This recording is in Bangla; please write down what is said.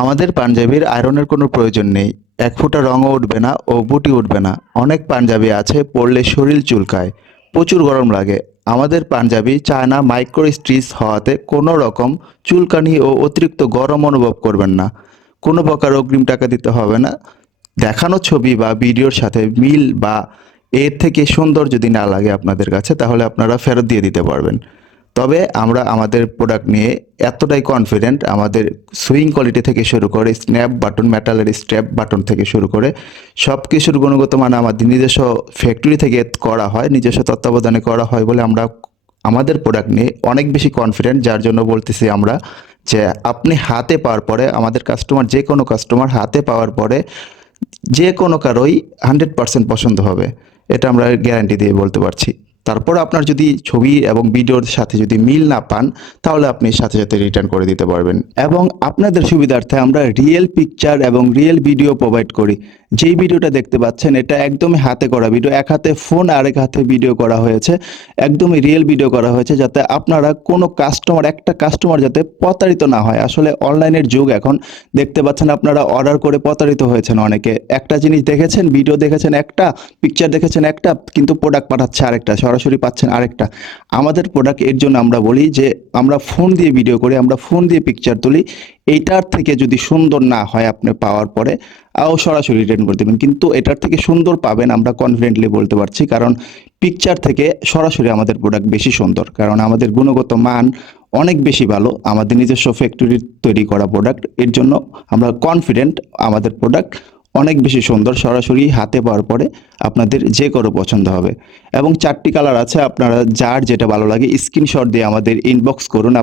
আমাদের পাঞ্জাবির আয়রনের কোনো প্রয়োজন নেই। এক ফোঁটা রঙও উঠবে না ও বুটি উঠবে না। অনেক পাঞ্জাবি আছে পরলে শরীর চুলকায়, প্রচুর গরম লাগে। আমাদের পাঞ্জাবি চায়না মাইক্রো স্টিচ হওয়াতে কোনো রকম চুলকানি ও অতিরিক্ত গরম অনুভব করবেন না। কোনো প্রকার অগ্রিম টাকা দিতে হবে না। দেখানো ছবি বা ভিডিওর সাথে মিল বা এর থেকে সুন্দর যদি না লাগে আপনাদের কাছে তাহলে আপনারা ফেরত দিয়ে দিতে পারবেন। তবে আমরা আমাদের প্রোডাক্ট নিয়ে এতটাই কনফিডেন্ট, আমাদের সুইং কোয়ালিটি থেকে শুরু করে স্ন্যাপ বাটন, মেটালের স্ট্র্যাপ বাটন থেকে শুরু করে সব কিছুর গুণগত মান আমাদের নিজস্ব ফ্যাক্টরি থেকে করা হয়, নিজস্ব তত্ত্বাবধানে করা হয় বলে আমরা আমাদের প্রোডাক্ট নিয়ে অনেক বেশি কনফিডেন্ট। যার জন্য বলতেছি আমরা যে আপনি হাতে পাওয়ার পরে, আমাদের কাস্টমার যে কোনো কাস্টমার হাতে পাওয়ার পরে যে কোনো কারোই 100% পছন্দ হবে, এটা আমরা গ্যারান্টি দিয়ে বলতে পারছি। তারপর আপনার যদি ছবি এবং ভিডিওর সাথে যদি মিল না পান তাহলে আপনি সাথে সাথে রিটার্ন করে দিতে পারবেন। এবং আপনাদের সুবিধার্থে আমরা রিয়েল পিকচার এবং রিয়েল ভিডিও প্রোভাইড করি। যেই ভিডিওটা দেখতে পাচ্ছেন এটা একদমই হাতে করা ভিডিও, এক হাতে ফোন আরেক হাতে ভিডিও করা হয়েছে, একদমই রিয়েল ভিডিও করা হয়েছে যাতে আপনারা কোনো কাস্টমার, একটা কাস্টমার যাতে প্রতারিত না হয়। আসলে অনলাইনের যুগ এখন, দেখতে পাচ্ছেন আপনারা অর্ডার করে প্রতারিত হয়েছেন অনেকে। একটা জিনিস দেখেছেন, ভিডিও দেখেছেন একটা, পিকচার দেখেছেন একটা, কিন্তু প্রোডাক্ট পাঠাচ্ছে আরেকটা, সরাসরি পাচ্ছেন আরেকটা। আমাদের প্রোডাক্ট এর জন্য আমরা বলি যে আমরা ফোন দিয়ে ভিডিও করি, আমরা ফোন দিয়ে পিকচার তুলি। এইটার থেকে যদি সুন্দর না হয় আপনি পাওয়ার পরে সরাসরি রিটার্ন করে দেবেন, কিন্তু এটার থেকে সুন্দর পাবেন আমরা কনফিডেন্টলি বলতে পারছি। কারণ পিকচার থেকে সরাসরি আমাদের প্রোডাক্ট বেশি সুন্দর, কারণ আমাদের গুণগত মান অনেক বেশি ভালো, আমাদের নিজস্ব ফ্যাক্টরির তৈরি করা প্রোডাক্ট। এর জন্য আমরা কনফিডেন্ট আমাদের প্রোডাক্ট অনেক বেশি সুন্দর, সরাসরি হাতে পাওয়ার পরে আপনাদের যে কোনো পছন্দ হবে। এবং 4টি কালার আছে, আপনারা যার যেটা ভালো লাগে স্ক্রিনশট দিয়ে আমাদের ইনবক্স করুন,